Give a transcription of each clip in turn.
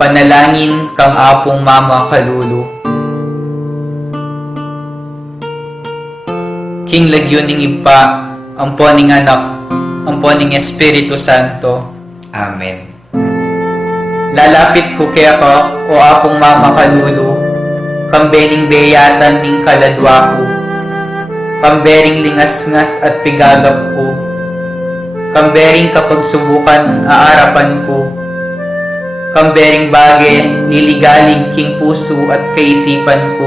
Panalangin kang apong Mama Kalulu. King lagyuning ipa, amponing anak, amponing Espiritu Santo. Amen. Lalapit ko kaya ka, o apong Mama Kalulu, kambening beyatan ning kaladwa ko, kambering lingas-ngas at pigagap ko, kambering kapag subukan aarapan ko, kambering bage niligalig king puso at kaisipan ko,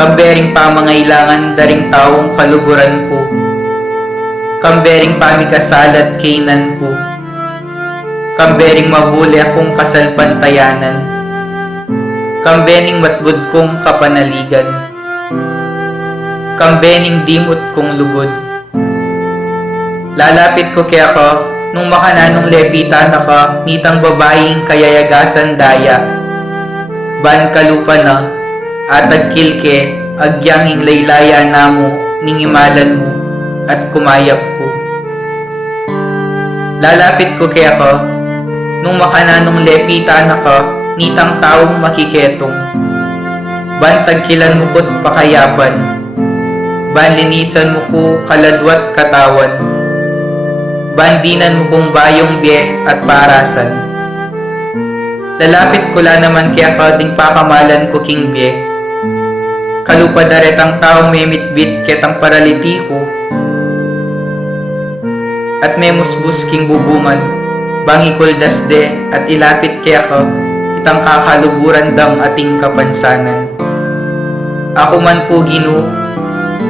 kambering pamangailangan daring taong kaluguran ko, kambering pamikasalat kainan ko, kambering mabuli akong kasalpantayanan, kambering matbud kong kapanaligan, kambering dimot kong lugod. Lalapit ko kaya ka, nung makananong lepita na ka, nitang babaeng kayayagasan daya. Ban kalupa na, atag kilke, agyanging laylaya namo, ningimalan mo, at kumayap ko. Lalapit ko kaya ka, nung makananong lepita na ka, nitang taong makiketong. Ban tagkilan mo ko't pakayapan, ban linisan mo ko kaladwat katawan, bandinan mo kong bayong biye at parasan. Lalapit ko la naman kaya ka ding pakamalan ko king biye. Kalupadaret ang taong memitbit ketang paraliti ko. At memusbus king bubungan, bangi kuldas de at ilapit kaya ka, itang kakaluburan dang ating kapansanan. Ako man po Ginu,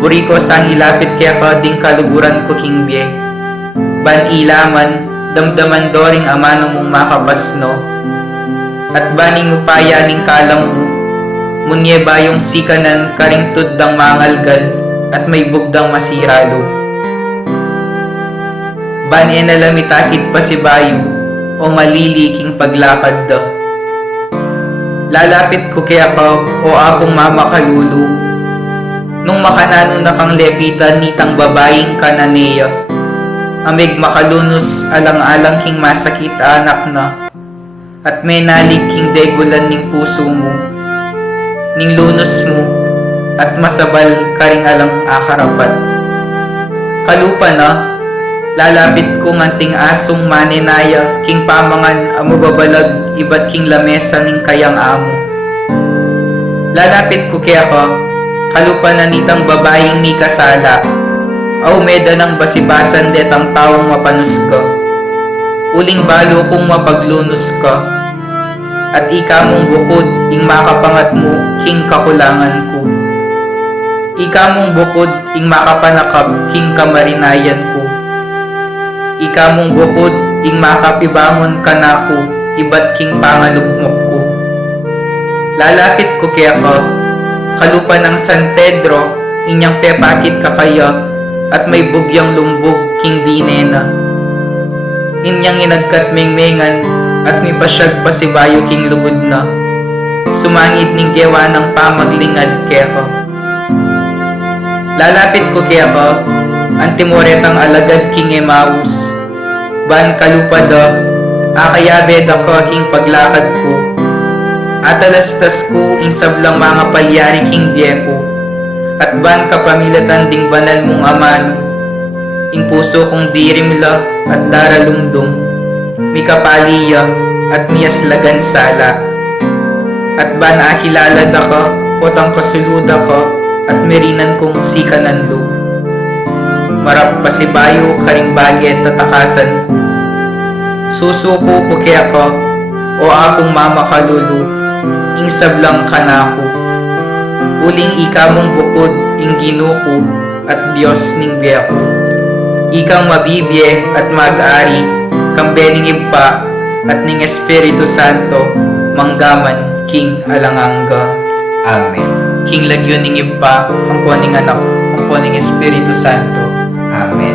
buri ko sang ilapit kaya ka ding kaluburan ko king biye. Ban ilaman, damdaman doring amano mong makabasno, at baning upaya ning kalam mo, munye bayong sikanan karing tuddang mangalgal, at may bugdang masirado. Ban enalamitakit pa si bayo, o maliliking paglakad da. Lalapit ko kaya ka, o akong Mama Kalulu, nung makanano na kang lepitan nitang babaeng kananeya, amig makalunos alang-alang king masakit anak na, at may nalig king degulan ning puso mo, ning lunos mo, at masabal karing alang akarapat. Kalupa na, lalapit ko nganting asong manenaya, king pamangan amubabalag ibat king lamesa ning kayang amo. Lalapit ko kaya ka, kalupa na nitang babaeng mi kasala, aw meda ng basibasan detang taong mapanus ka. Uling balo kong mapaglunos ka, at ika mong bukod ing makapangat mo king kakulangan ko. Ika mong bukod ing makapanakap king kamarinayan ko. Ika mong bukod ing makapibangon ka na ko, ibat king pangalugmok ko. Lalapit ko kaya ka, kalupa ng San Pedro, inyang pepakit ka kaya, at may bugyang lumbog king dinena. Inyang inagkat mengmengan, at may pasyag pa si bayo king lugod na. Sumangid ning gewa ng pamaglingad kaya ka. Lalapit ko kaya ka, antimoretang alagad king Emmaus. Ban kalupad akayabe da ka king paglakad ko. Atalastas ko ing sablang mga palyari king biyeko. At ban kapamilatan ding banal mong amano, ing puso kong dirimla at daralumdum, mikapaliya at miyaslagan sala. At ban akilala da ka, kotang kasuluda ka, at merinan kong sikanan lo. Marap pasibayo karing bagi at tatakasan ko. Susuko ko kaya ka, o akong Mama Kalulu, ing sablang kanako. Uling ika mong bukod ing Ginuko at Diyos ning biyako. Ikang mabibye at mag-ari, kambening ipa at ning Espiritu Santo, manggaman king alangangga. Amen. King lagyo ning ipa, amponing anak, amponing Espiritu Santo. Amen.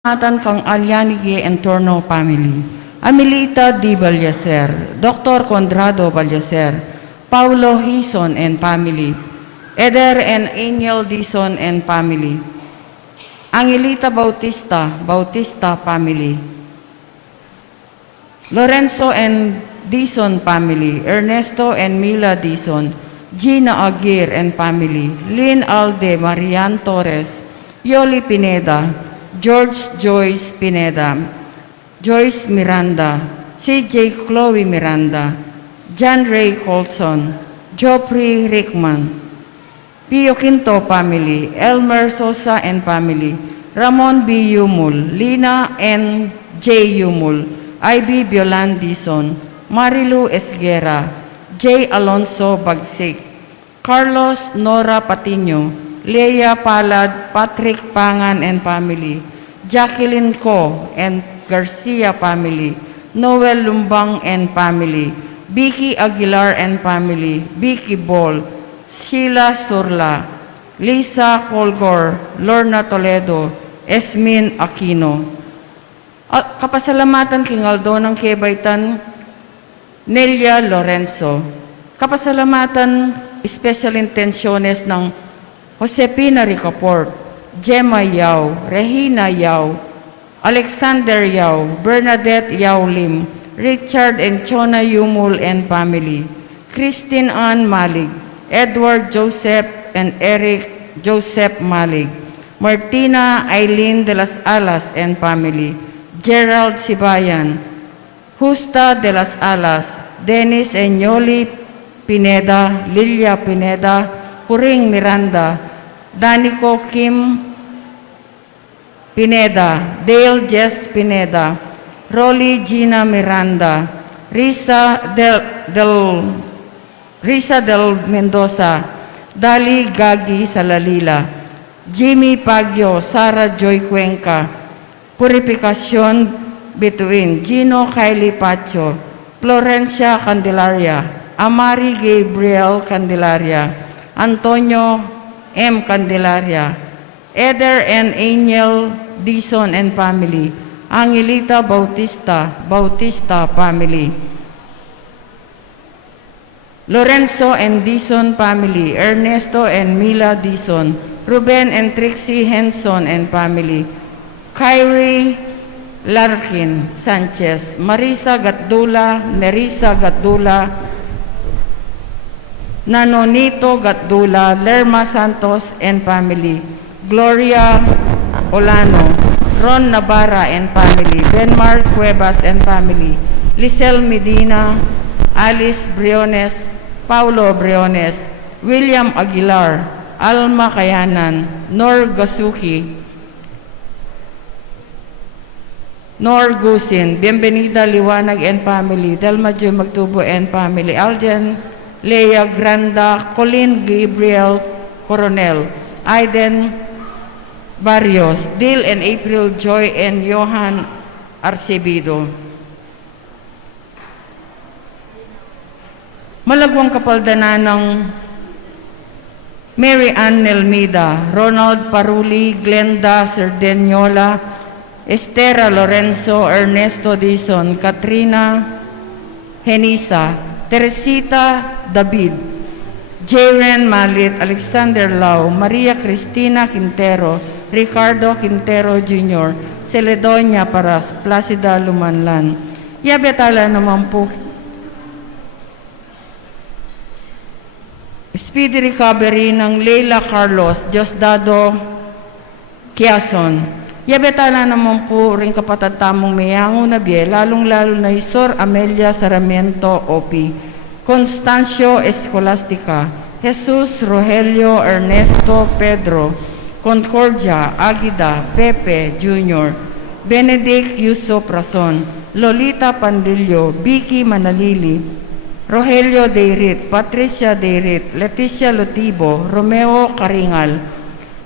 Atan kang Alyanige Entorno Family, Amelita D. Balyacer, Dr. Condrado Balyacer, Paulo Hison and family, Eder and Angel Dison and family, Angelita Bautista, Bautista family, Lorenzo and Dison family, Ernesto and Mila Dison, Gina Aguirre and family, Lynn Alde Marian Torres, Yoli Pineda, George Joyce Pineda, Joyce Miranda, CJ Chloe Miranda, John Ray Colson, Joffrey Rickman, Pio Quinto family, Elmer Sosa and family, Ramon B. Yumul, Lina N. J. Yumul, Ivy Biolan Dison, Marilu Esguera, J. Alonso Bagsik, Carlos Nora Patino, Leia Palad, Patrick Pangan and family, Jacqueline Co. and Garcia family, Noel Lumbang and family, Vicky Aguilar and family, Vicky Ball, Sheila Surla, Lisa Colgor, Lorna Toledo, Esmin Aquino. Kapasalamatan king Aldo ng Kebaytan, Nelia Lorenzo. Kapasalamatan special intentiones ng Josepina Ricaport, Gemma Yao, Regina Yao, Alexander Yao, Bernadette Yao Lim, Richard and Chona Yumul and family, Christine Ann Malig, Edward Joseph and Eric Joseph Malig, Martina Eileen de las Alas and family, Gerald Sibayan, Justa de las Alas, Dennis and Yoli Pineda, Lilia Pineda, Puring Miranda, Danico Kim Pineda, Dale Jess Pineda, Rolly Gina Miranda, Risa del Mendoza, Dali Gagi Salalila, Jimmy Pagyo, Sara Joy Cuenca, Purificación Between, Gino Kylie Pacho, Florencia Candelaria, Amari Gabriel Candelaria, Antonio M. Candelaria, Eder and Angel Dison and family, Angelita Bautista, Bautista family, Lorenzo and Dison family, Ernesto and Mila Dison, Ruben and Trixie Henson and family, Kyrie Larkin Sanchez, Marisa Gatdula, Nerissa Gatdula, Nanonito Gatdula, Lerma Santos and family, Gloria Olano, Ron Navarra and family, Benmar Cuevas and family, Lisel Medina, Alice Briones, Paulo Briones, William Aguilar, Alma Kayanan, Nor Gasuki, Nor Gusin, Bienvenida Liwanag and family, Delma Jo Magtubo and family, Alden Leia Granda, Colin Gabriel Coronel, Aiden Barrios, Dil and April Joy and Johan Arcebido. Malagwang kapaldanan ng Mary Ann Nelmida, Ronald Paruli, Glenda Serdeniola, Estera Lorenzo, Ernesto Dison, Katrina Henisa, Teresita David, Jaren Malit, Alexander Lau, Maria Cristina Quintero, Ricardo Quintero Jr., Celedonia Paras, Placida Lumanlan. Yabetala naman po speedy recovery ng Leila Carlos Diosdado Quezon. Yabetala naman po rin kapatid tamong Mayango na biye, lalong-lalo na Isor Amelia Sarmiento Opi, Constancio Escolastica, Jesus Rogelio Ernesto Pedro, Concordia Aguida Pepe Jr., Benedict Yusuf Rason, Lolita Pandillo, Vicky Manalili, Rogelio Deirit, Patricia Deirit, Leticia Lotibo, Romeo Caringal,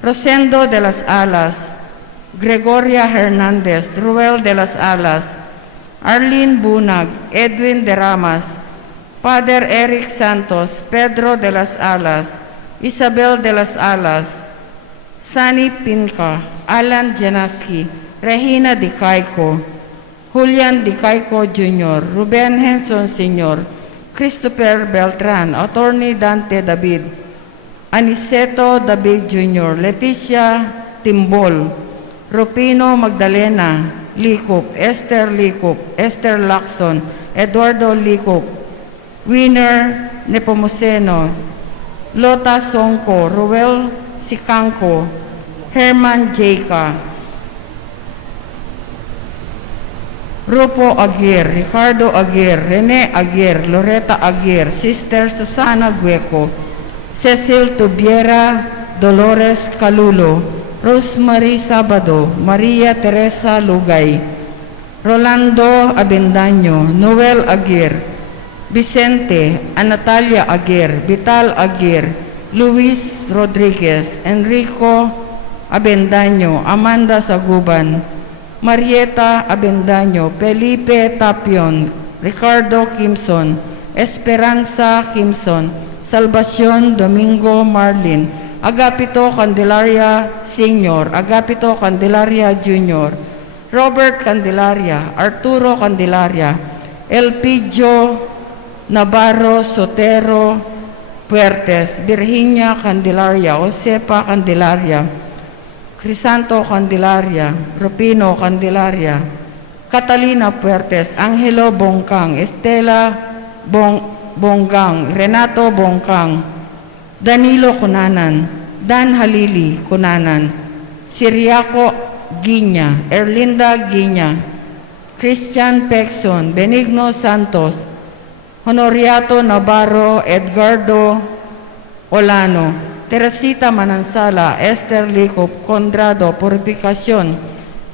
Rosendo de las Alas, Gregoria Hernandez, Ruel de las Alas, Arlene Bunag, Edwin de Ramas, Father Eric Santos, Pedro de las Alas, Isabel de las Alas, Sani Pinca, Alan Janaski, Regina Di Caico, Julian Di Caico Jr., Ruben Henson Sr., Christopher Beltran, Attorney Dante David, Aniceto David Jr., Leticia Timbol, Rupino Magdalena Licop, Esther Licop, Esther Lacson, Eduardo Licop, Winner Nepomuceno, Lota Songko, Ruel Sicangco, Herman Jayca, Rupo Aguirre, Ricardo Aguirre, Rene Aguirre, Loretta Aguirre, Sister Susana Gueco, Cecil Tubiera, Dolores Calulo, Rosemary Sabado, Maria Teresa Lugay, Rolando Abendaño, Noel Aguirre, Vicente, Anatalia Aguirre, Vital Aguirre, Luis Rodriguez, Enrico Abendaño, Amanda Saguban, Marieta Abendaño, Felipe Tapion, Ricardo Kimson, Esperanza Kimson, Salvacion Domingo Marlin, Agapito Candelaria Sr., Agapito Candelaria Jr., Robert Candelaria, Arturo Candelaria, Elpidio Navarro Sotero Puertes, Virginia Candelaria, Josepa Candelaria, Crisanto Candelaria, Rupino Candelaria, Catalina Puertes, Angelo Bongkang, Estela Bonggang, Renato Bongkang, Danilo Cunanan, Dan Halili Cunanan, Siriaco Guiña, Erlinda Guiña, Christian Pexon, Benigno Santos, Honoriato Navarro, Edgardo Olano, Teresita Manansala, Esther Licop, Condrado Purificacion,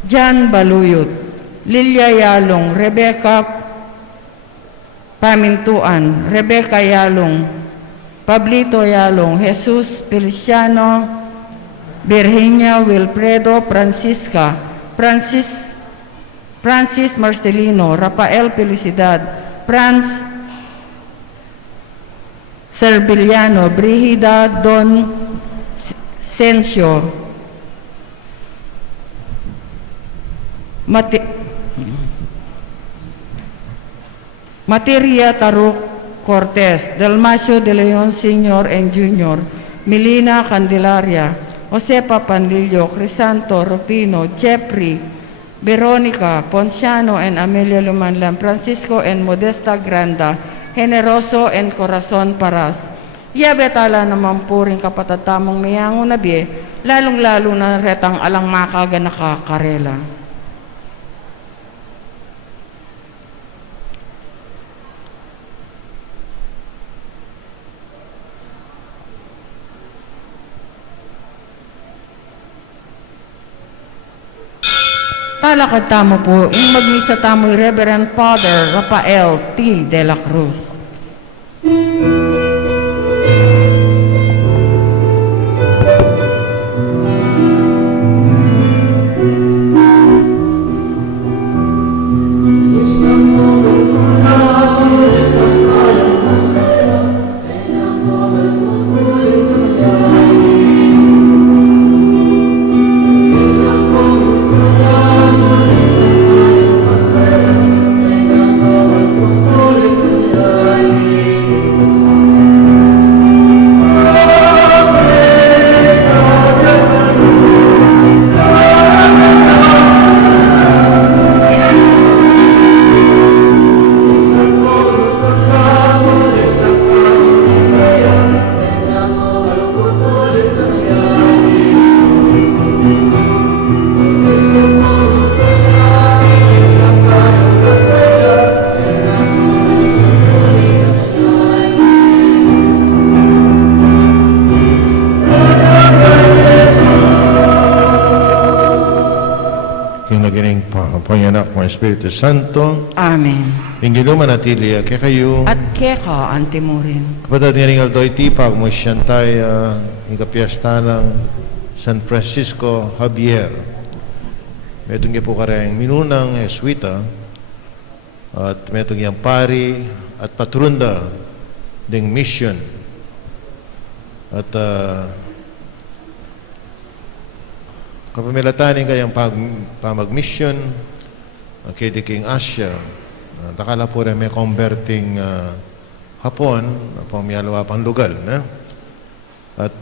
Jan Baluyot, Lilia Yalong, Rebecca Pamintuan, Rebecca Yalong, Pablito Yalong, Jesus Feliciano, Virginia Wilfredo Francisca, Francis Marcelino, Rafael Felicidad, Franz Serbiliano, Brigida Don Sencio, Materia Taruk Cortez, Dalmacio de Leon Sr. and Jr., Melina Candelaria, Josepa Panlillo, Crisanto Rupino, Jeffrey, Veronica Ponciano and Amelia Lumanlan, Francisco and Modesta Granda, Generoso and Corazon Paras. Yabetala naman po rin kapatatamong miyango na biye, lalong-lalo na retang alang makaga nakakarela. Talakad tamo po, yung magmisa tamo'y Reverend Father Rafael T. de la Cruz. Panganak mo Espiritu Santo, Amen. Ingilo manatili kaya kayo. At keka antimurin. Kapatid nga rin aldoy tipag mo siyantay ang kapiesta ng San Francisco Javier. Metong po kareng minunang Eswita at metong yung pari at patrunda ding mission. At kapamilatanin kayang pamag-mission, kay King Asya, takala po rin may converting hapon, pamiyalawa pang lugal, na? At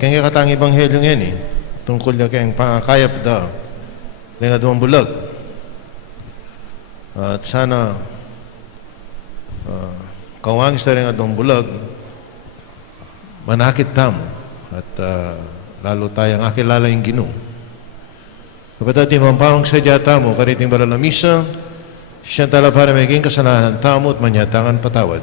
kaya katang ebanghelyo ngayon tungkol niya kayang pangakayap da, kaya nga dumang bulag. At sana, kawang sa rin nga dumang bulag, manakit tam, at lalo tayong akilala yung Ginoo. Kapatid, yung mampawang sadya tamo, kariting baral na misa, siyang tala para maging kasalanan tamo at manyatangan patawad.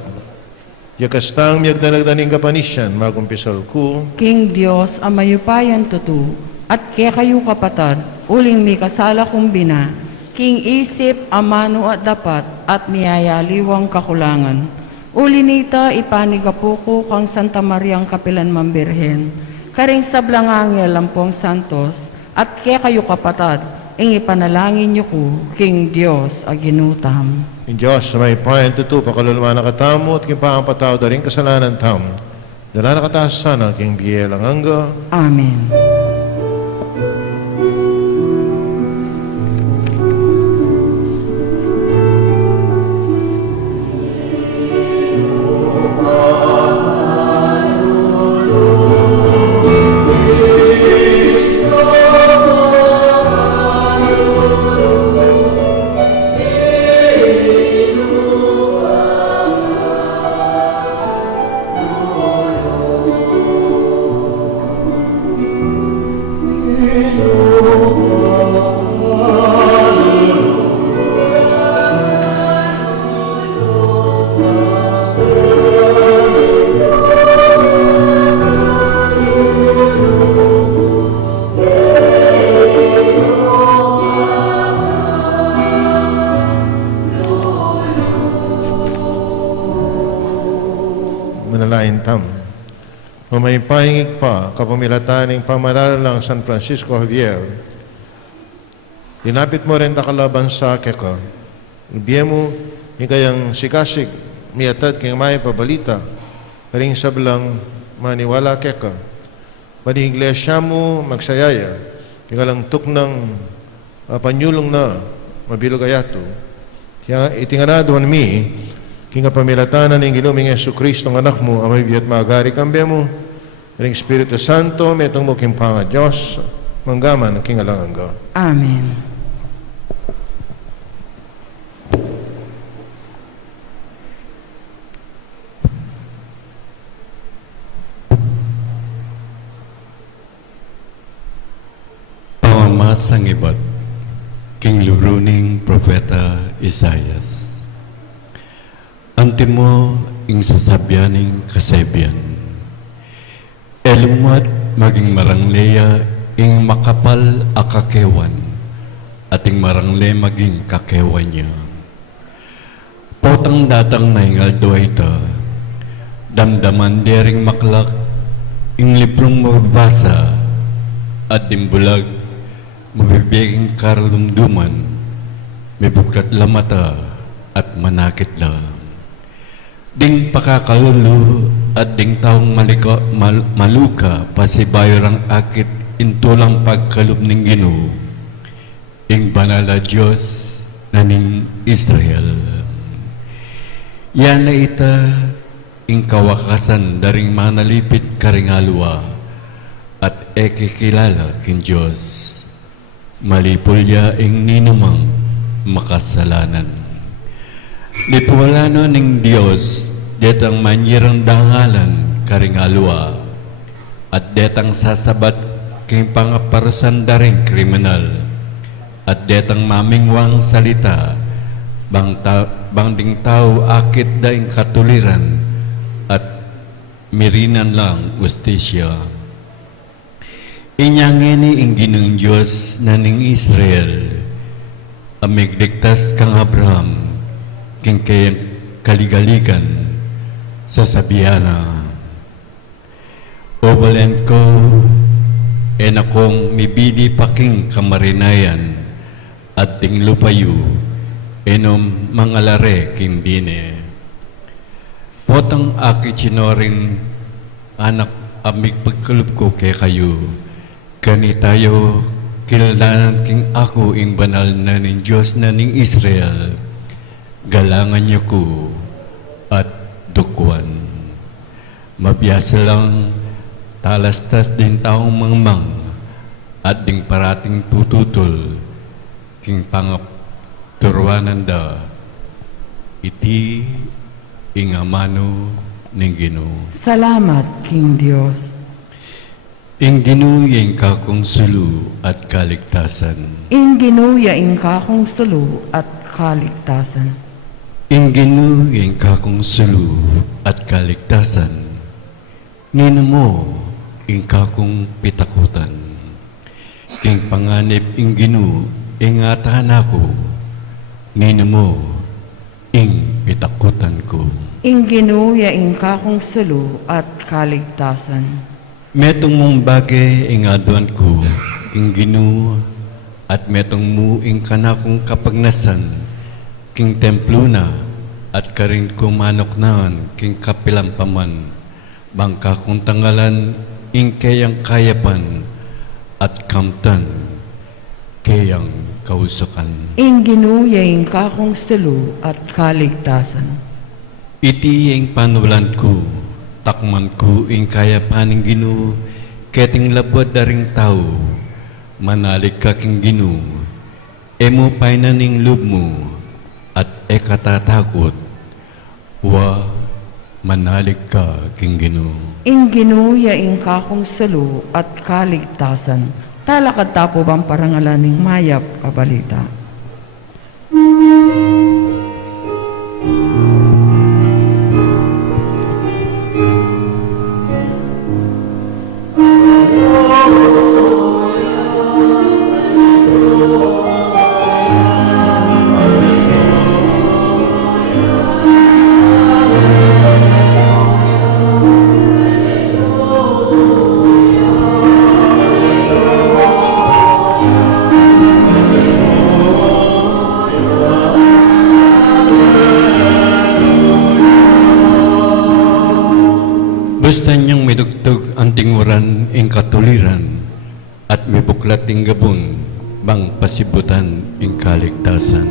Yakastang miyagdanagdaning kapanisyan, magumpisal ko, King Diyos, amayupayan tutu, at kaya kayo kapatad, uling may kasala kong bina, King isip, amano at dapat, at niyayaliwang kakulangan. Uli nita, ipanigapuko kang Santa Mariang Kapilan Mambirhen, karing sablangangel lampong santos, at kaya kayo kapatad, ing ipanalangin niyo ko, King Diyos, aginutam. in Diyos, sa may payan tutu, pakaluluman na katamo, at kimpaang patawad na rin kasalanan tam, dala na kataas sana, king biyelang angga, Amen. manalain tam. May pahingig pa, kapamilataning pamalalang San Francisco Javier, linapit mo rin takalaban sa keka. Ibiye mo, yung kayang sikasig, miyatad kayang may pabalita, karing sablang maniwala keka. Pati iglesia mo magsayaya, yung kalang tuknang panyulong na mabilog ayato. Kaya itinganado mi, kinga pamilatanan ng Ginuming Jesucristo ng anak mo, amay biyat magari kambe mo, ng Espiritu Santo, metong mo kimpanga Diyos, manggaman ng kingalanganga. Amen. Pamamasang iba't king luruning Propeta Isaias. Antimo ing sasabyaning kasebyan. Elumot maging marangleya ing makapal akakewan at ing marangle maging kakewan niya. Potang datang na hingal ita, damdaman dering maklak ing librong mababasa at dimbulag mabibiging karalumduman, may buklat lamata at manakit lang. Ding pakakalulu at ding taong maluka pasibayo rang akit intulang pagkalub ning Ginoo ing banala Diyos na ning Israel. Yan na ita ing kawakasan daring manalipit karingalwa at ekikilala kin Diyos. Malipulya ing ninamang makasalanan. Lipuwalano ning Diyos, detang manyirang dangalan karingalwa, at detang sasabat king pangaparusan daring kriminal, at detang mamingwang salita, bang ding tao akit daing katuliran, at mirinan lang ustisya. Inyangini ing Ginong Diyos na ning Israel, amigligtas kang Abraham, king kaligaligan sa sabiyana. Obalen ko, en akong mibidi paking kamarinayan, at ting lupayo, enom mangalare king dine. Potang aki chinoring anak amig pagkalub ko kay kayo, kani tayo kilalanan king ako ing banal na ning Diyos na ning Israel, galangan niyo ko at dukwan. Mabiyasa lang talastas din taong mangmang at ding parating tututol king pangapturwanan da iti ingamano ning Ginoo. Salamat, King Dios. Ing Ginoo yang kakong sulu at kaligtasan. Ing ginuya ing kakong sulu at kaligtasan. Ing Ginoo yang kakong sulu at kaligtasan. Nino mo ing kakong pitakutan. King panganib ing Ginoo ing atahan ako. Nino mo ing pitakutan ko. Ing ginuya ing kakong sulu at kaligtasan. Metong mong bagay ing aduan ko, king Ginoo, at metong mo ing kanakong kapagnasan, king templo na, at karin ko manok naan, king kapilang paman, bangka kong tangalan, ing kayang kayapan, at kamtan, kayang kausakan. Ing ginuya ing kakong sulu at kaligtasan. Iti ing panulan ko, takman ko ing kaya paning Ginoo, keting labad daring tao, manalig ka king Ginoo, emo pay na ning loob mo, at ekatatakot, wa manalig ka king Ginoo. Ing ginuya ing kakong sulu at kaligtasan. Talakad tapo bang parangalan ning mayap kabalita. Basta niyang may dugtog ang tinguran ing katuliran at may buklat ing gabon bang pasibutan ing kaligtasan.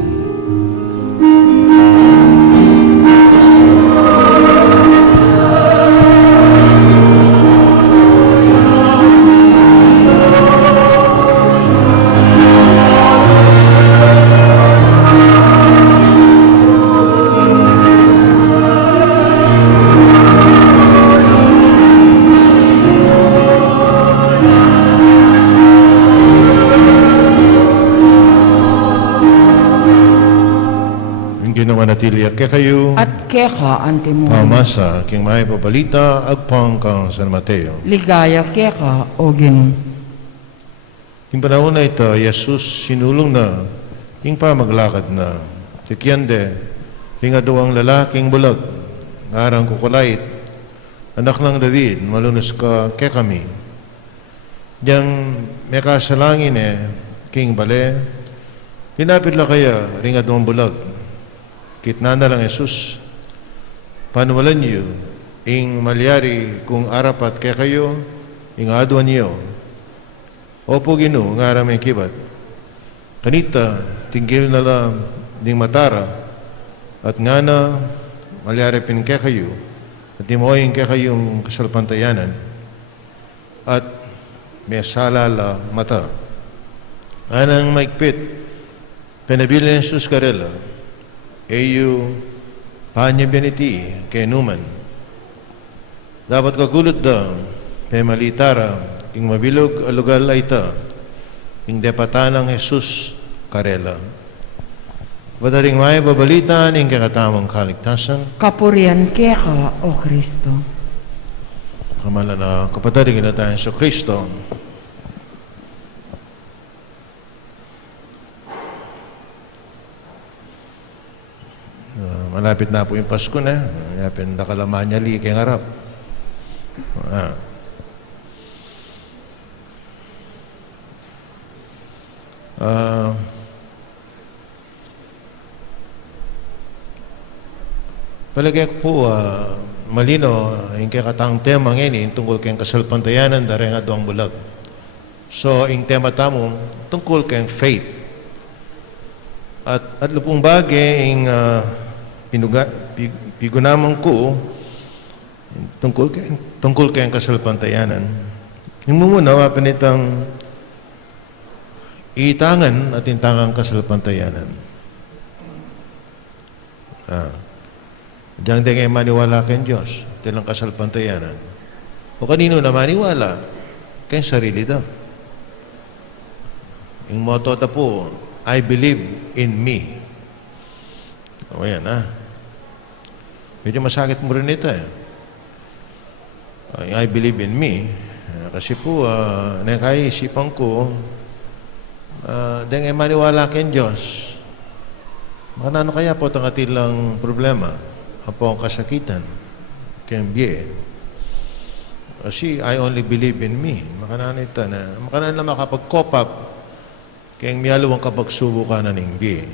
Manatili at kayo At keka antimo. pamasa king may pabalita agpang kang San Mateo. Ligaya keka o Ginoo. Yung panahon na ito, Jesus sinulong na yung pamaglakad na tikyande linga daw ang lalaking bulag ngarang kukulait anak ng David malunos ka ke kami diyang may kasalangin king bale hinapit la kaya ringa daw ang bulag kitna na lang Jesus, panuwalan niyo, ing malyari kung arapat kaya kayo, ing aduan niyo. Opo Ginoo, nga aramay kibat. Kanita, tinggil na lang ding matara, at nga na malyari pin kaya kayo, at imoying kaya kayong kasalpantayanan, at may salala mata. Anang maigpit, pinabili ni Jesus karela, Eyo, panya beniti, kay numan. Dapat kagulot da, kay malitara, ing mabilog alugal ay ta, ing depatanang Jesus karela. Badaring may babalitan, ing kakatamang kaligtasan, Kapurian keka o Kristo. kamala na kapataring na tayo sa Kristo. Malapit na po yung Pasko na. Malapit na kalamanya li kay ngarap. Palagay ko po, malino, yung kaya katang tema ngayon, tungkol kayong kasalpantayanan, dari nga doang bulag. So, ang tema tamo, tungkol kayong faith. At lupong bagay, ang pigunaman ko, tungkol kayong kasalpantayanan. Yung muna, wapinitang itangan at intangang kasalpantayanan. Diyan din kayo maniwala kayong Diyos, tilang kasalpantayanan. O kanino na maniwala? Kayong sarili daw. Yung motto na po, I believe in me. O yan, medyo masakit mo rin ito, I believe in me. Kasi po, nakaisipan ko, dahil maniwala kayong Diyos, ano kaya po ang atilang problema? Apo ang kasakitan, kayong biye. Kasi I only believe in me. Makananita na, makanan na makapag-cop up, kayong miyalawang kapagsubukan na ng biye.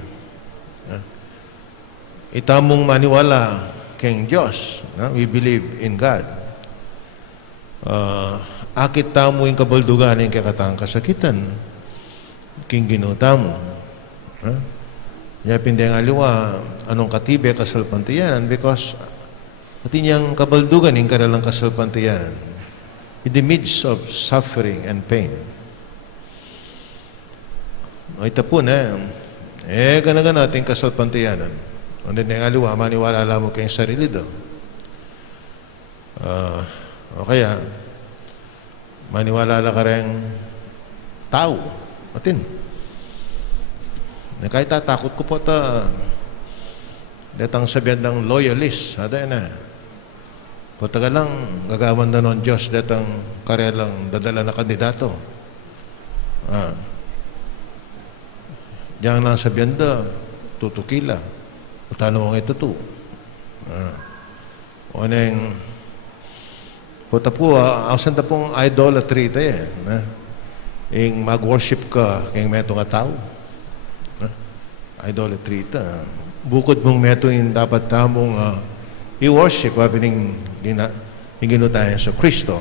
Itamong maniwala kayong Diyos. We believe in God. Akit tamo yung kabaldugan yung kakatang kasakitan. King ginuta mo. Yapin din aliwa, anong katibe kasalpantiyan because pati niyang kabaldugan yung kanalang kasalpantiyan in the midst of suffering and pain. O ito po na, ganagan natin kasalpantiyanan. O din yung aliwa, maniwala mo kayong sarili daw. O kaya, maniwala ka rin tao. Matin. Kahit tatakot ko po datang sabihan ng loyalist. Ada na. Putaga lang, gagawan na ng Diyos datang karelang dadala na kandidato. Diyan lang sabihan da, tutukila. Tanong ito to. O neng, puta po, asan na pong idolatry ito yung mag-worship ka kayong meto nga tao. Idolatry ito. Bukod mong meto yung dapat tamong i-worship, wabining ginutayan sa Kristo.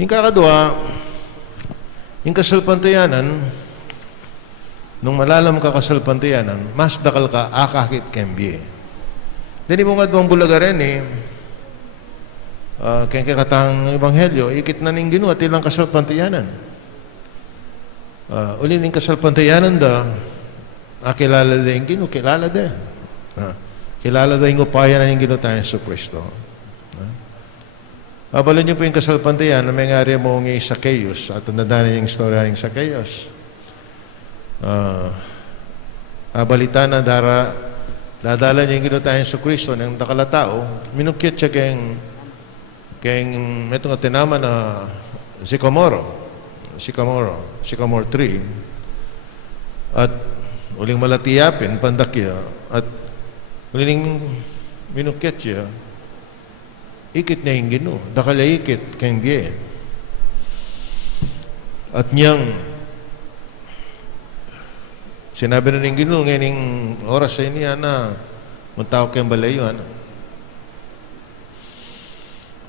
Yung kakadwa, yung kasalpantayanan, nung malalam ka kasalpantayanan, mas dakal ka akakit kembye. Dini mo nga doang bulaga rin kaya kakatang ebanghelyo, ikit na ning ginu at ilang kasalpantayanan. Uli ning kasalpantayanan da, kilala da yung ginu, kilala da. Kilala da yung upaya na yung ginu tayo sa Kristo. Abalin niyo po yung kasalpantayan na may ngari mo ng Zacchaeus at nadana yung istorya ng Zacchaeus. Balita na dadala niya yung ginutahin sa Kristo ng nakalatao, minukit siya kayong metong tinama na sycamore tree, at uling malatiyapin, pandakya, at uling minukit siya, ikit na yung gino, dakala ikit kayong biye. At niyang sinabi na ng Ginoo ngayon oras sa iniya na magtawag kayong balayo.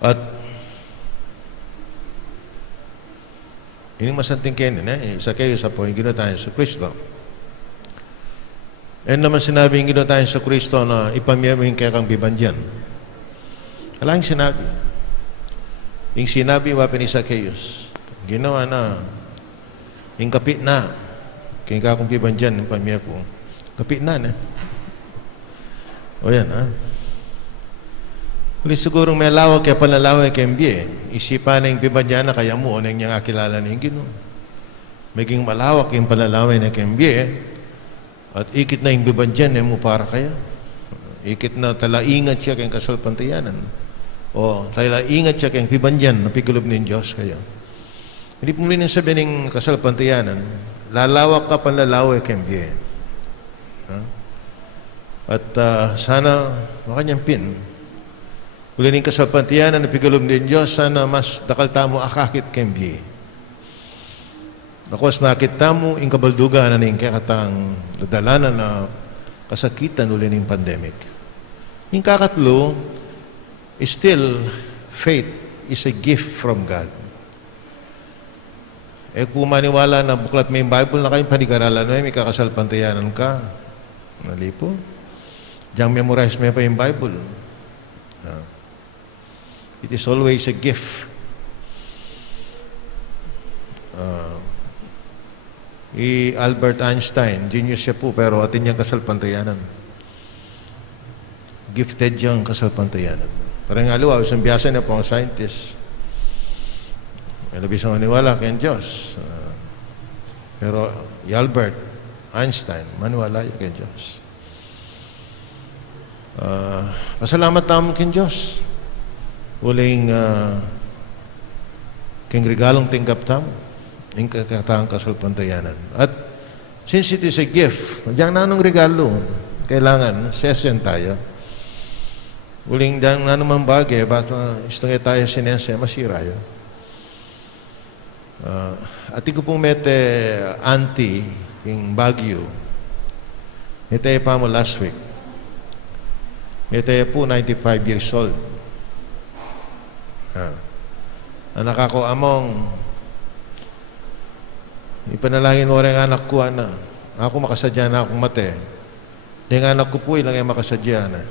At ining masanting kayo isa kayo sa po yung Ginoo tayo sa Kristo. Naman sinabi yung Ginoo tayo sa Kristo na ipamiyaming kaya kang bibandyan. Alang sinabi. Yung sinabi wapin ni Zacchaeus, ginawa na yung kapit na kaya ka akong piban dyan, yung pamilya ko. Kapit na. O yan, Uli sigurong may lawak kaya panalawak kaya mbiye. Isipan na yung piban dyan na kaya mo, nang niyang akilala na yung Ginoo. Maging malawak yung panalawak na kaya mbiye. At ikit na yung piban dyan, mo para kaya. Ikit na talaingat siya kayong kasalpantayanan. O talaingat siya kayong piban dyan, napigulob ng Diyos kaya. Hindi po rin sabihin ng kasalpantayanan, lalawak ka panlalawak kembye. At sana makanyang pin. Uli ng kasalpantayanan na pigulob ng Diyos, sana mas dakal tamo akakit kembye. Nakwas nakit tamo yung kabaldugan na ng kakatang dadalanan na kasakitan uli ng pandemic. Yung kakatlo, still, faith is a gift from God. kung maniwala na buklat may Bible na kayong panigaralan, may kakasalpantayanan ka. Mali po. Diyang memorize mo pa yung Bible. It is always a gift. Albert Einstein, genius siya po, pero atin niyang kasalpantayanan. Gifted niyang kasalpantayanan. Parang aliwa, isang biyasa na po ang scientist. May labis ang maniwala kay Diyos. Pero Albert Einstein, maniwala kay Diyos. Pasalamat naman kay Diyos. Uling king regalong tinggap tamo. Yung kakatang kasalpantayanan. At since it is a gift, diyan nanong regalo, kailangan sesen tayo. Uling diyan nanong bagay, bata istong tayo sinense, masira yun. At ko pong mete auntie, yung Baguio, mete pa mo last week. Mete po 95 years old. Ang nakako among ipanalangin mo rin ang anak ko, ana. Ako makasadya na akong mate. Yung anak ko po, ilang ay makasadya na.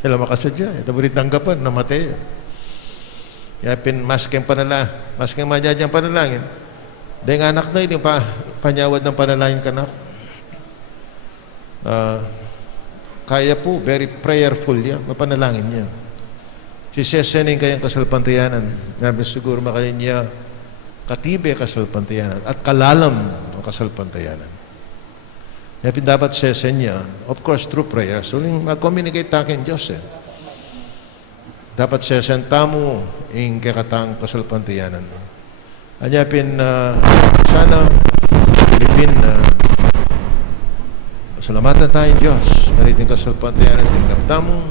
Ilang makasadya. Ito mo rin tanggapan na mate. Yapin, maskeng madyadyang panalangin. Yung anak na yun, yung panyawad ng panalangin ka na ako. Kaya po, very prayerful yan. Mapanalangin niya. Si sesening kayang kasalpantayanan. Nabi siguro makayin niya katibe kasalpantayanan at kalalam ang kasalpantayanan. Yapin dapat sesen niya, of course, through prayer. So, mag-communicate takin Diyos Dapat sesen tamo yung kakatang kasalpantayanan. Anyapin, sana, Pilipin, salamatan tayong Diyos. Kaliting kasalpantayanan, tinggap tamo,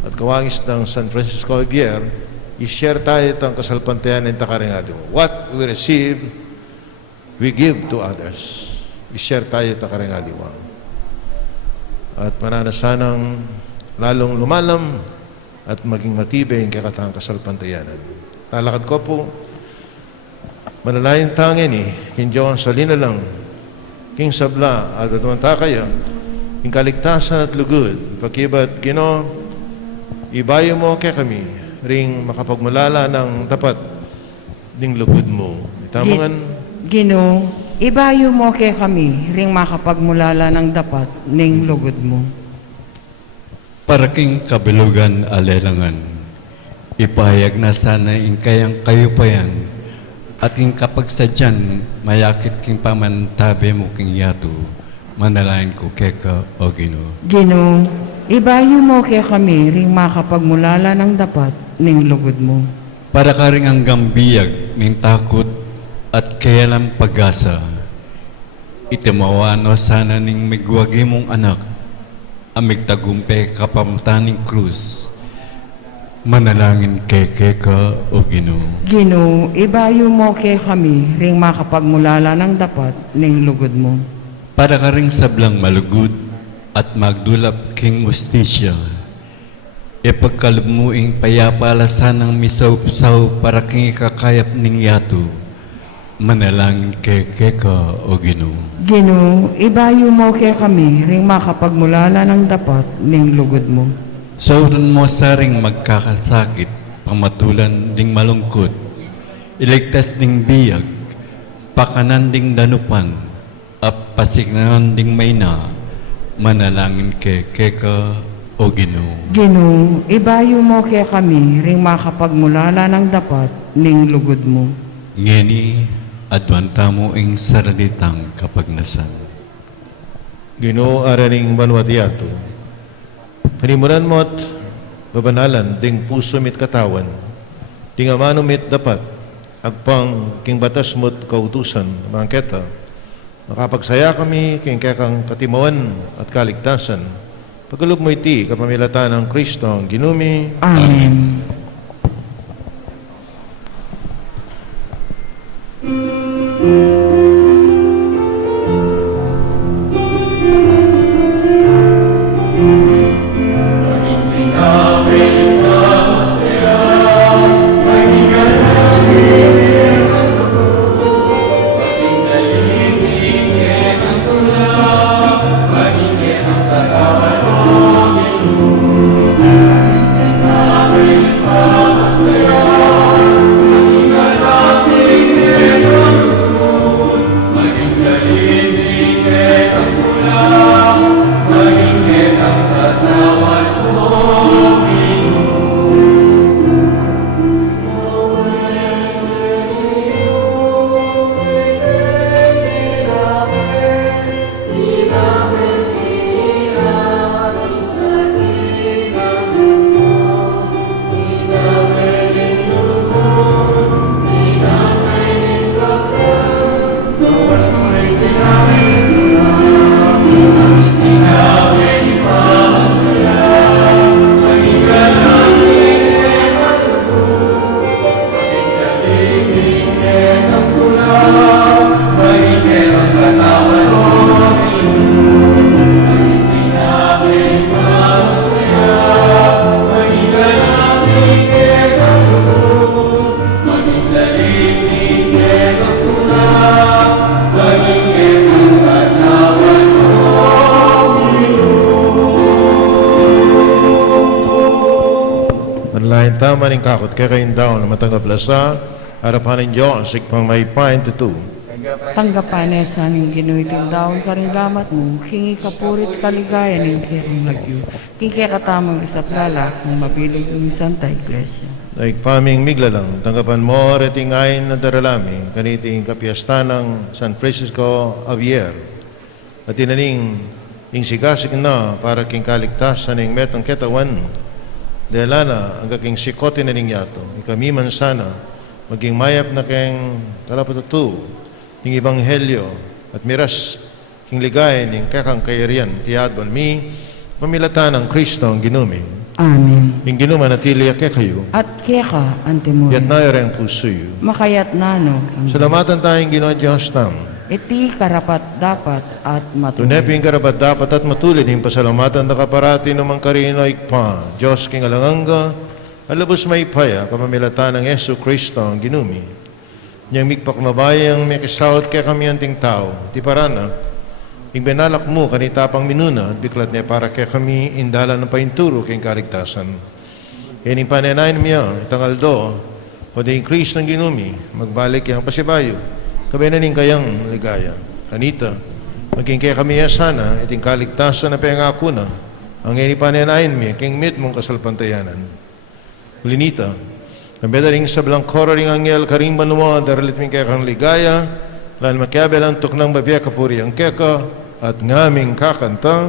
at kawangis ng San Francisco Javier, i-share tayo itong kasalpantayan ng takaringado. What we receive, we give to others. I-share tayo itong takaringaliwa. At mananasanang lalong lumalam at maging matibay ang kakatang kasalpantayanan. Talakad ko po, manalayin tangin king John salina lang, king sabla, at atumanta kaya, king kaligtasan at lugod, pakibat, Ginoo, ibayo mo kay kami, ring makapagmalala ng tapat ding lugod mo. Itamangan, Ginoo, ibayo mo kay kami, ring makapagmulala ng dapat ning lugod mo. Para king kabilugan alelangan, ipahayag na sana in kayang kayupayan, at king kapagsadyan, mayakit king pamantabi mo king yato, manalain ko keka o Ginoo. Ginoo, ibayo mo kay kami, ring makapagmulala ng dapat ning lugod mo. Para ka rin ang gambiyag ning takot at kayalang pag-asa, itimawano sana ning migwagi mong anak, amig tagumpe kapamtaning krus, manalangin keke ka o Ginoo. Ginoo, ibayo mo kay kami, ring makapagmulala ng dapat ning lugod mo. Para ka rin sablang malugod at magdulap king ustisya, ipagkalumuing payapalasan ng misaw-saw para king ikakayap ning yato, manalangin keke ka o Ginoo. Ginoo, ibayo mo kay kami, ring makapagmulala ng dapat ning lugod mo. Sauran mo saring magkakasakit, pamatulan ding malungkot, iligtas ding biyag, pakanan ding danupan, at pasignan ding mayna, manalangin keke ka o Ginoo. Ginoo, ibayo mo kay kami, ring makapagmulala ng dapat ning lugod mo. Ngeni, adwanta mo ing saralitang kapagnasan. Ginoo araning banwatiato. Panimunan mo't babanalan ding puso mit katawan, ding amano mit dapat, agpang king batas mo't kautusan, mangketa, makapagsaya kami king kekang katimawan at kaligtasan, pagkalog mo iti kapamilatan ng Kristo ang ginumi. Amen. lain tama ning kakot kaya kayong daw na matanggap lasa, harapan ng Diyos, ikpang may pain tutu. Tanggapan sa ning ginuiting daon karinggamat mo, hingi kapurit kaligaya ning kirong lagyo. Kiki katamang isaklala kung mapilig ng Santa Iglesia. Daig paming miglalang, tanggapan mo reting ayin na daralami, kaniting kapiastan ng San Francisco Javier. At inaning ingsigasig na para king kaligtasan ng metong ketawan. Dahil na ang kaking sikote na ning yato, ikamiman sana, maging mayap na keng talapatutu, ning ebanghelyo at miras king ligay ning kakang kayarian tiyadwan mi pamilatan ng Kristo ang ginumi. Amen. Ing ginuma natili ake kayo, At keka, antemuri, yat na yung pusoyo. makayat nano, Salamatan tayong Ginoon Diyos tam. iti karapat dapat at matuloy. Tuneping karapat dapat at matulid yung pasalamatan na kaparati numang karino ikpa. Diyos king alanganga, alabos may paya kapamilatan ng Yesu Kristo ang ginumi. Niyang migpakmabayang may kisawat kaya kami anting tao. Di parana, igbenalak mo kanitapang minuna at biklat niya para kaya kami indala ng painturo kayong kaligtasan. Kayaning pananayin niya, itangaldo, o di increase ng ginumi, magbalik yung pasibayo, kabay na ning kayang ligaya. Kanita, maging kaya kami sana, iting kaligtasan na pangako na, ang ini pananayin mi, king mit mong kasalpantayanan. Kulinita, ang bedaring sa blangkora ring angyel karing manuwa, daralit mi kaya kang ligaya, lan makiabel ang tuknang babiya kapuri ang keka, at ngaming kakanta,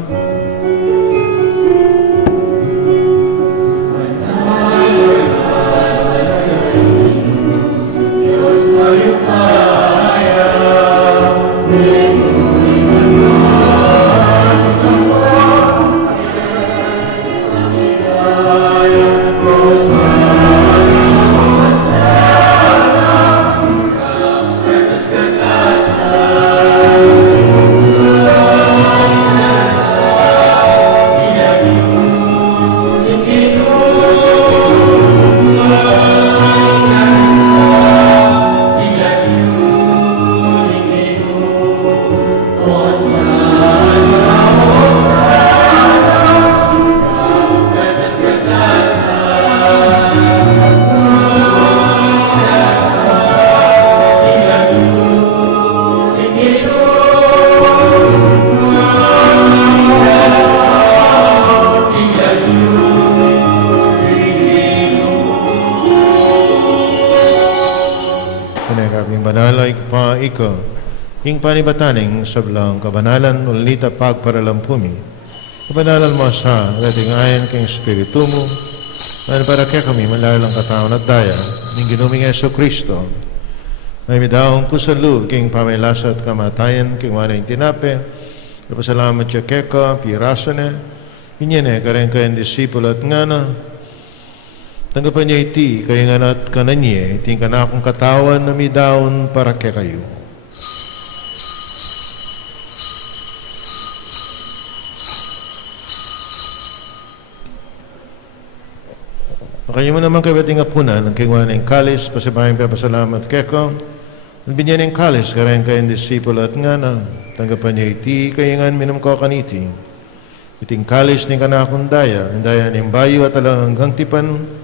banalay pa iko, ing panibataning sablang kabanalan ulita pagparalampumi. Kabanalan mo sa dating ayan kang Espiritu mo, at para kaya kami malalang kataon at daya, ning ginuming Yeso Kristo, may midahong kusalub king pamelasa at kamatayan king wala yung tinape, napasalamat siya keka, piraso na, inyene karen kayang disipulo at nga na, tanggapan niya iti, kaya nga na't kananye, iting kanakong katawan na may daon para kaya kayo. Makayo mo naman kayo bating apunan, ang kingwa ng kalis, pasibahin pa pasalamat keko, ang binyan ng kalis, karen kayang disipulo at nga na, tanggapan niya iti, kaya nga minum ko kaniti, iting kalis ng kanakong daya, ang daya ng bayo at alang hanggang tipan,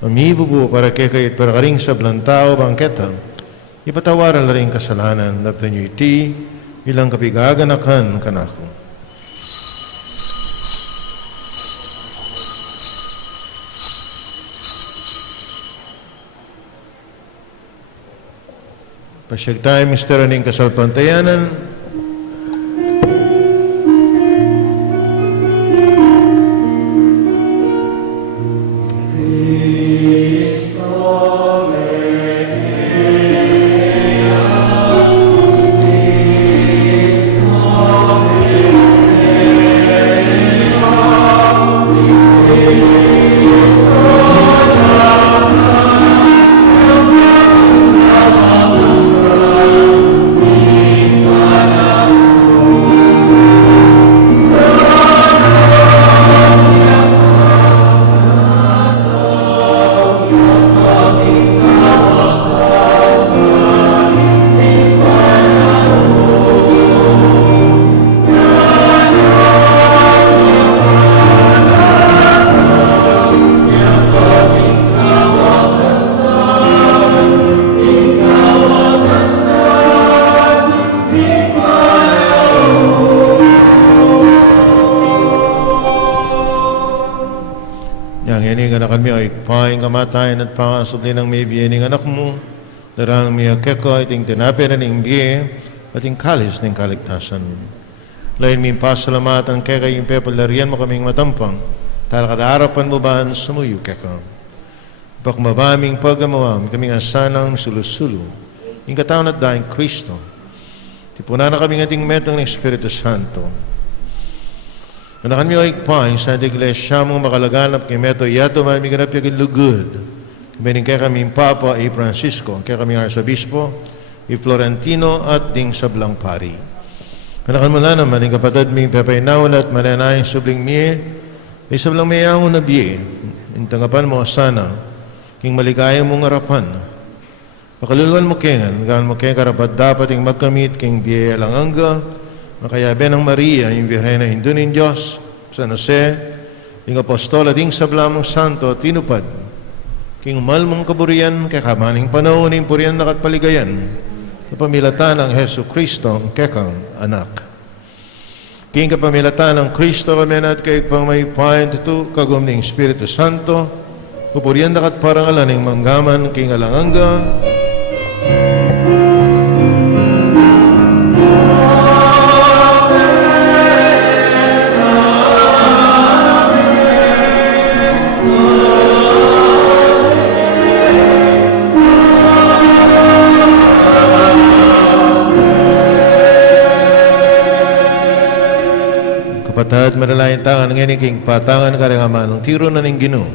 mamibubu para kay kayit para karing sa blantao bangketa, ipatawaran na rin kasalanan, napta nyo iti, bilang kapigaganakan kanako. Pasyag tayo, Mr. Aning kasalpantayanan, Yang ini nga na kami ay paing kamatayan at pangasubli ng may biye ng anak mo. Darang miya keko iting tinapi na ng biye at yung kalis ng kaligtasan. Lain mi pasalamatan kaya kayong pepalarian mo kaming matampang. Tala kadarapan mo ba sumuyo keko. Pakmabaming paggamawam kaming asanang sulusulo. Yung katawan at daing Kristo. Tipunan na kaming ating metong ng Espiritu Santo. Anakan mi ay paing sa iglesia mong makalaganap kay meto yato may miganap yung lugod. Kabining kaya kaming Papa i Francisco, kaya kaming Arsabispo, i Florentino at ding sablang pari. Anakan mo na naman, yung kapatid ming pepaynawan at malanayang subling miye, ay sablang mayang na biye, yung tangapan mo sana, king maligayang mong harapan. Pakaluluan mo kengan, gaan mo kengan karapat dapat yung magkamit king biye alanganga, makayabe ng Maria, yung Birhena Hindu ng Diyos, San Jose, yung Apostola ding sablamang santo at tinupad, king malmong kaburian, kay kamaning panahon ng purian na katpaligayan, kapamilatan ng Hesu Kristo, kekang anak. King kapamilatan ng Kristo kami at kay pang may payan tutu, kagum ng Espiritu Santo, pupurian na katparangalan ng manggaman, king alanganga, kapatid, manalayan tangan ng king patangan karangaman ng tiro na ng Ginoo.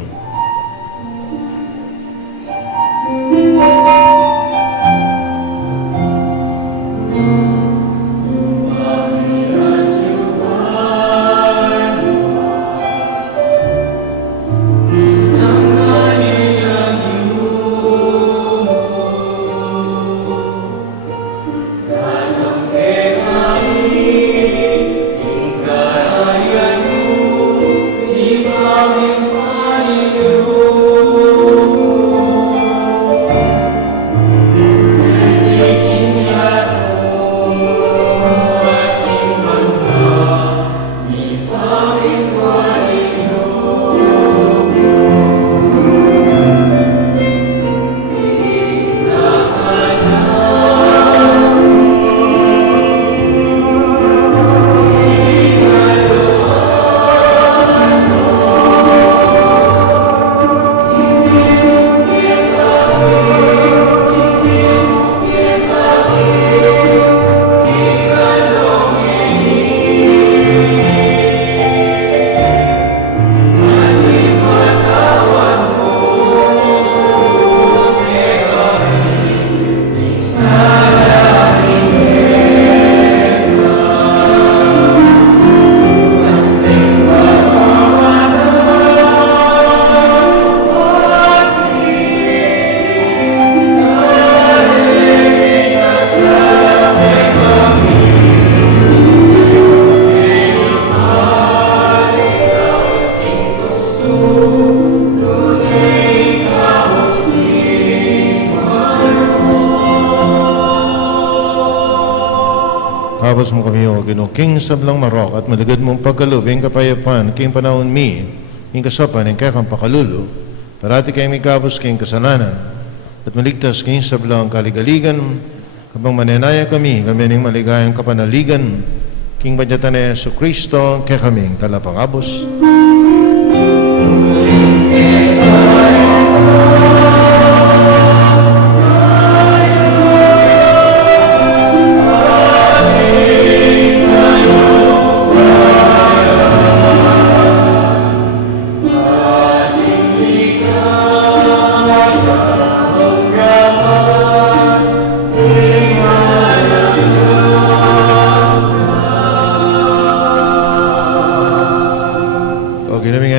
Kapos mo kami o Ginoo, king sablang marok at maligad mong pagkalubing kapayapan, king panahon mi, king kasapan, king kakang pakalulu, parati kayong may kapos king kasalanan, at maligtas king sablang kaligaligan, kapang manenaya kami ning maligayang kapanaligan, king badyatan na Yesu Kristo, kaya kaming talapangabos.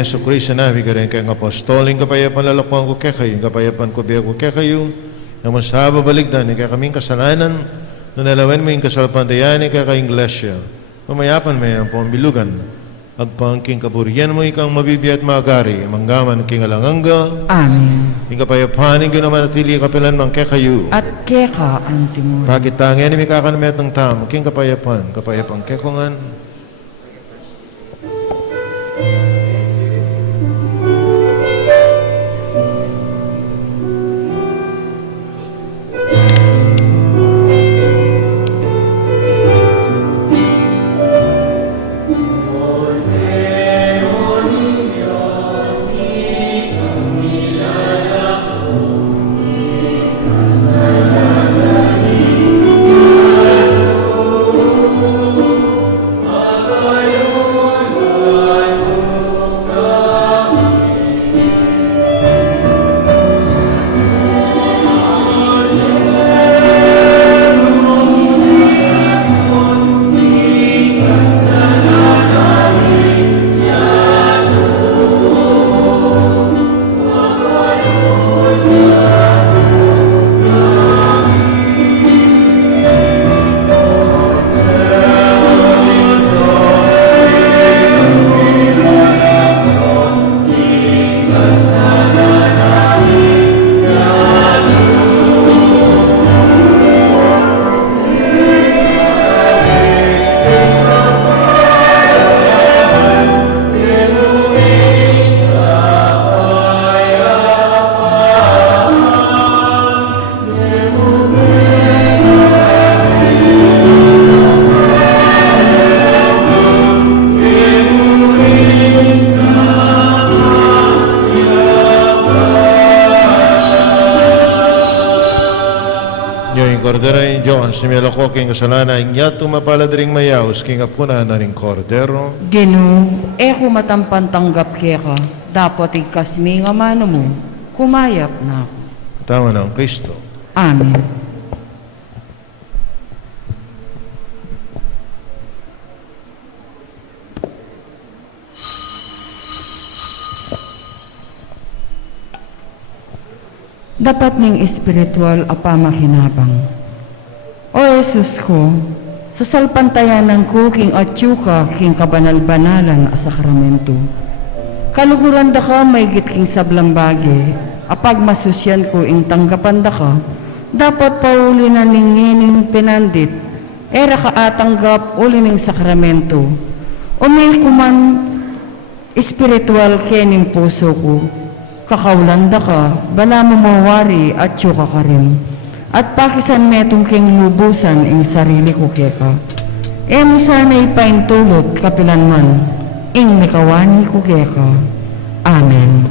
Yesu Kristo nabi ka rin kayong apostoling kapayapan lalakuan ko kaya kayo, kapayapan ko biya ko kaya kayo, na masaba baligdan, kaya kaming kasalanan, na nalawan mo yung kasalpantayan, kaya kayong iglesia, mamayapan mo yung pambilugan, agpangking kaburian mo ikang mabibiyat magari, manggaman king alanganga, Amen. yung kapayapan, yung namanatili kapilan mang kaya kayo, At keka ang timur. pakitangin, may kakanamet ng tamo, king kapayapan kaya kongan, Cordero ng Diyos, simelo ko king kasalanan, ingyat tumapalad ring mayaws, king apuna na ring Cordero. Gino, eko matampan tanggap kaya ka, dapat ikasmi nga mano mo, kumayap na ako. Tama ng Kristo. Amen. Dapat ning espiritual apamakinabang. O Jesus ko, sa salpantayanan ko king atyuka king kabanal-banalan a sakramento. Kaluguran da ka may king sablang bagi, apag masusyan ko ing tanggapan da ka, dapat pauli na ning pinandit, era ka atanggap uli ning sakramento. Umay kuman espiritual kening puso ko, kakaulanda ka, bala mo mawari at syuka ka rin. At pakisan metong king lubusan ing sarili ko keka. E mo sana'y paintulot kapilan man, ing nikawani ko keka. Amen.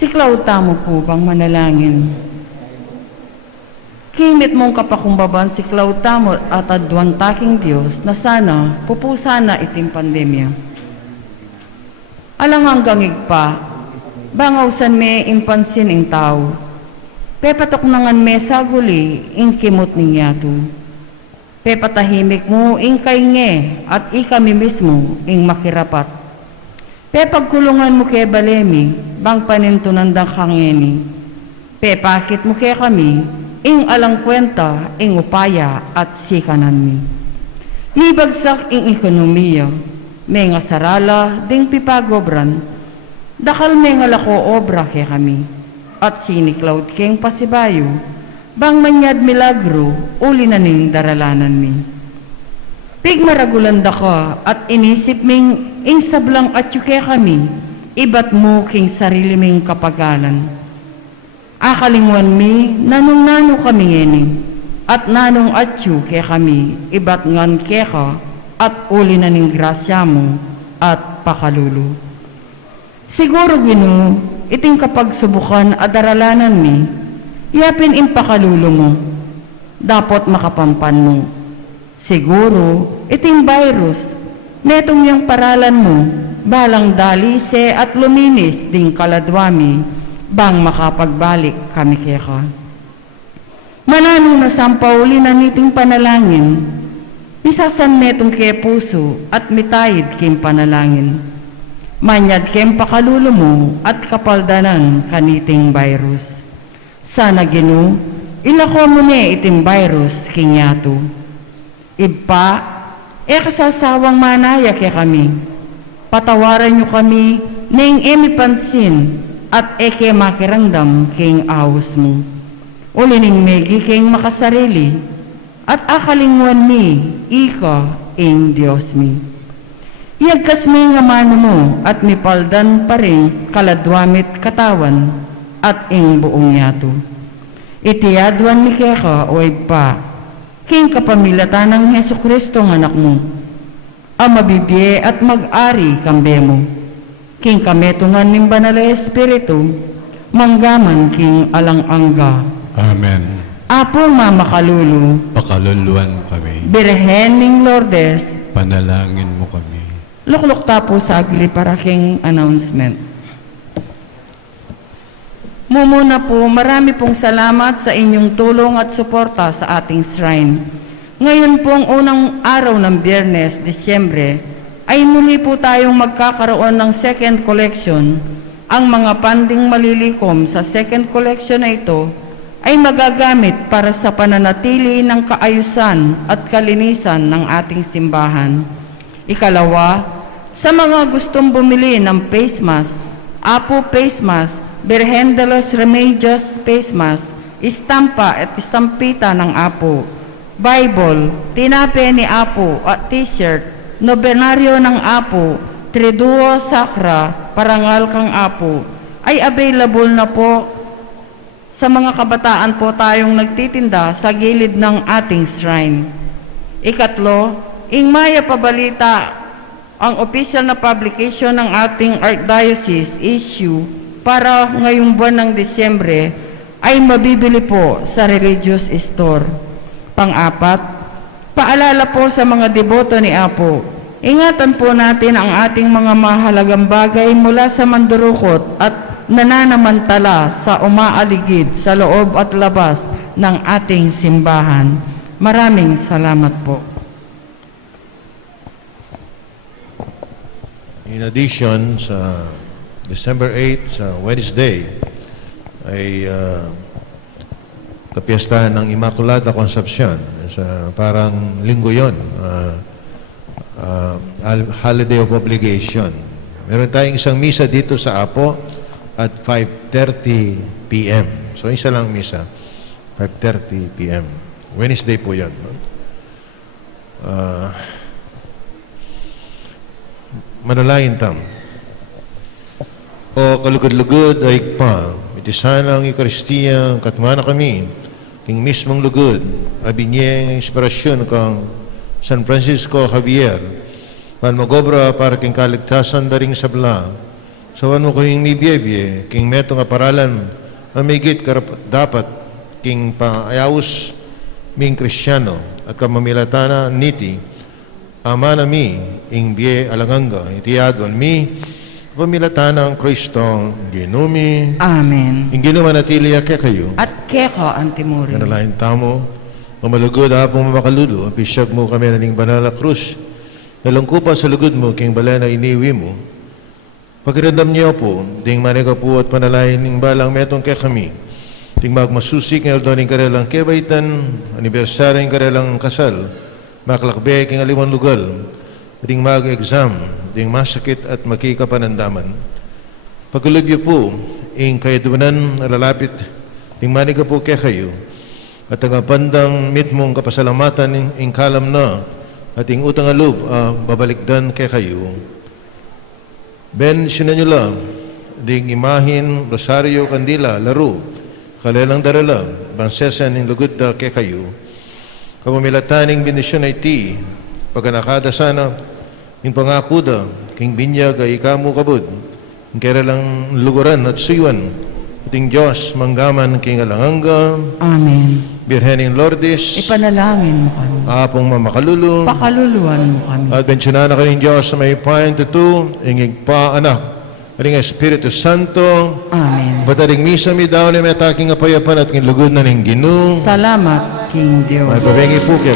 Siklaw tamo po bang manalangin? Kinit mong kapakumbaban siklaw tamo at adwan taking Diyos na sana pupusana iting pandemya. Alang hanggang igpa, bangawsan me impansin ing tao. Pepatok nangan me saguli ing kimot ning yato. Pepatahimik mo ing kainge at ikami mismo ing makirapat. Pe pagkulungan mo kay balemi, bang panintunan dang kangeni. Pe pakit mo kay kami, ing alang kwenta, ing upaya at sikanan mi. Nibagsak ing ekonomiya, may nga sarala, ding pipagobran, dakal may nga lako obra kay kami, at siniklaud keng pasibayo, bang manyad milagro, uli na ning daralanan mi. Pig maragulan da ka, at inisip ming ing sablang at yuke kami, ibat mo king sarili ming kapagalan. Akalingwan mi, nanong-nano kami ngeni, at nanong atyu ke kami, ibat ngan keka, at uli na ning grasya mo, at pakalulu. Siguro Ginoo, iting kapag subukan adaralanan mi, yapin impakalulu mo, dapat makapampan mo. Siguro, iting virus, netong yung paralan mo, balang dalise at luminis ding kaladwami, bang makapagbalik kami keka. Mananong nasampauli na niting panalangin, isasan metong kaya puso at mitayid kim panalangin. Manyad kem pakalulo mo at kapaldanan kaniting virus. Sana Ginoo, ilako mo ne iting virus kinyato. Ibpa, kasasawang manaya kaya kami. Patawaran nyo kami ning emipansin at eke makirandam king awos mo. Ulining megi king makasarili at akalingwan mi, ika ing Diyos mi. Iyagkas mi nga mano mo at mipaldan pa rin kaladwamit katawan at ing buong yato. Itiyadwan mi keka o pa, king kapamilatan ng Heso Kristo ng anak mo, ang mabibye at mag-ari kambe mo. King kametungan ng banal na Espiritu, manggaman king alang-angga. Amen. Apo mamakalulu, Pakaluluan kami. Birhen ning Lourdes, Panalangin mo kami. lukluk tapo sa agli para king announcement. Mumuna po, marami pong salamat sa inyong tulong at suporta sa ating shrine. Ngayon pong unang araw ng Biyernes, Disyembre, ay muli po tayong magkakaroon ng second collection. Ang mga panding malilikom sa second collection na ito ay magagamit para sa pananatili ng kaayusan at kalinisan ng ating simbahan. Ikalawa, sa mga gustong bumili ng face mask, Apo face mask, Birhen de los Remedios face mask, istampa at istampita ng Apo, Bible, tinape ni Apo at t-shirt, nobenaryo ng Apo, Triduo Sacra, parangal kang Apo, ay available na po sa mga kabataan po tayong nagtitinda sa gilid ng ating shrine. Ikatlo, ing maya pabalita ang official na publication ng ating Archdiocese issue para ngayong buwan ng Disyembre ay mabibili po sa religious store. Pang-apat, paalala po sa mga deboto ni Apo, ingatan po natin ang ating mga mahalagang bagay mula sa mandurukot at nananamantala sa umaaligid sa loob at labas ng ating simbahan. Maraming salamat po. In addition, sa December 8, sa Wednesday, ay kapiyastahan ng Immaculada Concepcion. Sa parang linggo yun, holiday of obligation. Meron tayong isang misa dito sa Apo at 5:30 p.m. So, isa lang misa, 5:30 p.m. Wednesday po yan. Manalangin tam. O kalugod-lugod ay pa, iti sana ang Eucharistia, katmana kami, king mismong lugod, abinye inspirasyon kang San Francisco Javier, man magobra para king kaligtasan daring sabla, sawan mo kayong mibiyebye, king meto nga paralan, mamigit dapat, king paayawos ming Kristyano, at kamamilatana niti, ama nami, ing biye alanganga, itiyadon mi, pamilatana ang Kristo, ginumi, Amen. ing ginumanatili kaya kayo, At keko antimuri. kanalain tamo, mamalugod hapong mamakalulu, ang pisyag mo kami na ning banal na krus, nalangkupa sa lugod mo, king balay na iniwi mo, Pagkiradam niyo po, ding maniga po at panalain ning balang metong kay kami. Ding magmasusik ng aldo ning karelang kebaitan, anibersaryo ning karelang kasal, maklakbe king aliwan lugal, ding mag-exam, ding masakit at makikapanandaman. Pagkulubyo po, ing kayadunan alalapit, ding maniga po kay kayo, at ang pandang mitmong kapasalamatan ing kalam na, at ing utang alub, babalikdan kay kayo. Ben sinanyula, ding imahin, rosaryo, kandila, laro, kalelang darala, bansesan ing lugod da kay kayo. Kamamilataning bendisyon ay ti, pagkanakada sana, ing pangakuda, king binyag ay ikamu kabud, ing keralang luguran at suywan, at ing Diyos manggaman king alanganga, Amen. Birhening Lourdes, Ipanalangin mo kami. apong mamakalulu, Pakaluluan mo kami. at bensyonan na kaning Diyos sa may pain tutu, ingig pa anak, aling Espiritu Santo, Amen. bataring misa mi daw ni may taking apayapan at kinlugod na ning Ginoo. Salamat, King Dios. May pabengi po kayo.